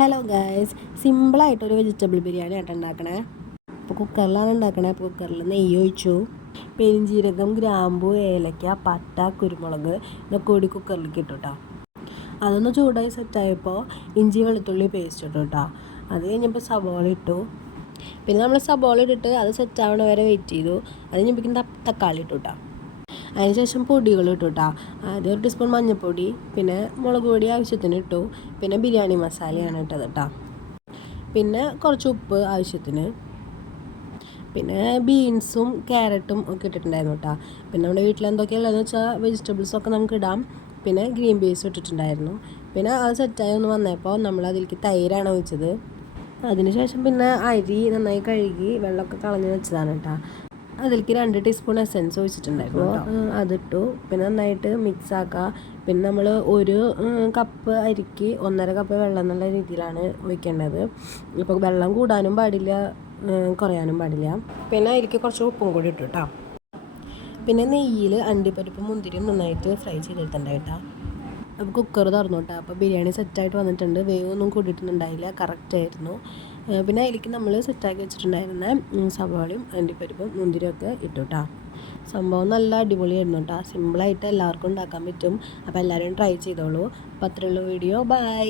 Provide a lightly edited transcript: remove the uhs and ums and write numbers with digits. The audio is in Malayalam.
ഹലോ ഗൈസ്, സിമ്പിളായിട്ടൊരു വെജിറ്റബിൾ ബിരിയാണി ആയിട്ട് ഉണ്ടാക്കണേ. അപ്പോൾ കുക്കറിലാണ് ഉണ്ടാക്കണേ. അപ്പോൾ കുക്കറിൽ നെയ്യ് ഒഴിച്ചു, പെരിഞ്ജീരകം, ഗ്രാമ്പു, ഏലക്ക, പട്ട, കുരുമുളക് ഇതൊക്കെ കൂടി കുക്കറിലേക്ക് ഇട്ടു കേട്ടോ. അതൊന്ന് ചൂടായി സെറ്റായപ്പോൾ ഇഞ്ചി വെളുത്തുള്ളി പേസ്റ്റ് ഇട്ടു കേട്ടോ. അത് കഴിഞ്ഞപ്പോൾ സബോള ഇട്ടു. പിന്നെ നമ്മൾ സബോള ഇട്ടിട്ട് അത് സെറ്റാവണ വരെ വെയിറ്റ് ചെയ്തു. അത് കഴിഞ്ഞപ്പോഴേക്കും തക്കാളി ഇട്ടു കേട്ടോ. അതിനുശേഷം പൊടികൾ ഇട്ടു കേട്ടോ. ആദ്യം 1 ടീസ്പൂൺ മഞ്ഞൾപ്പൊടി, പിന്നെ മുളക് പൊടി ആവശ്യത്തിന് ഇട്ടു, പിന്നെ ബിരിയാണി മസാലയാണ് ഇട്ടത് കേട്ടോ. പിന്നെ കുറച്ച് ഉപ്പ് ആവശ്യത്തിന്, പിന്നെ ബീൻസും ക്യാരറ്റും ഒക്കെ ഇട്ടിട്ടുണ്ടായിരുന്നു കേട്ടോ. പിന്നെ നമ്മുടെ വീട്ടിൽ എന്തൊക്കെയുള്ളതെന്ന് വെച്ചാൽ വെജിറ്റബിൾസൊക്കെ നമുക്ക് ഇടാം. പിന്നെ ഗ്രീൻ പീസ് ഇട്ടിട്ടുണ്ടായിരുന്നു. പിന്നെ അത് സെറ്റായി ഒന്ന് വന്നപ്പോൾ നമ്മൾ അതിലേക്ക് തൈരാണ് ഒഴിച്ചത്. അതിനുശേഷം പിന്നെ അരി നന്നായി കഴുകി വെള്ളമൊക്കെ കളഞ്ഞ് വെച്ചതാണ് കേട്ടോ. അതിലേക്ക് 2 ടീസ്പൂൺ എസെൻസ് ഒഴിച്ചിട്ടുണ്ടായിരുന്നു. അതിട്ടു. പിന്നെ നന്നായിട്ട് മിക്സ് ആക്കുക. പിന്നെ നമ്മൾ 1 കപ്പ് അരിക്ക് 1.5 കപ്പ് വെള്ളം എന്നുള്ള രീതിയിലാണ് ഒഴിക്കേണ്ടത്. ഇപ്പോൾ വെള്ളം കൂടാനും പാടില്ല, കുറയാനും പാടില്ല. പിന്നെ അരിക്ക് കുറച്ച് ഉപ്പും കൂടി ഇട്ടു കേട്ടോ. പിന്നെ നെയ്യിൽ അണ്ടിപ്പരിപ്പ് മുന്തിരിയും നന്നായിട്ട് ഫ്രൈ ചെയ്തെടുത്തിട്ടുണ്ടായിട്ടാ. അപ്പോൾ കുക്കർ തുറന്നു കേട്ടോ. അപ്പോൾ ബിരിയാണി സെറ്റായിട്ട് വന്നിട്ടുണ്ട്. വേവൊന്നും കൂടിയിട്ടുണ്ടായില്ല, കറക്റ്റായിരുന്നു. പിന്നെ അതിലേക്ക് നമ്മൾ സെറ്റാക്കി വെച്ചിട്ടുണ്ടായിരുന്ന സവാളയും അണ്ടിപ്പരിപ്പും മുന്തിരിയൊക്കെ ഇട്ടു കേട്ടോ. സംഭവം നല്ല അടിപൊളിയായിരുന്നു കേട്ടോ. സിമ്പിളായിട്ട് എല്ലാവർക്കും ഉണ്ടാക്കാൻ പറ്റും. അപ്പോൾ എല്ലാവരും ട്രൈ ചെയ്തോളൂ. അപ്പോൾ അത്രയുള്ള വീഡിയോ. ബൈ.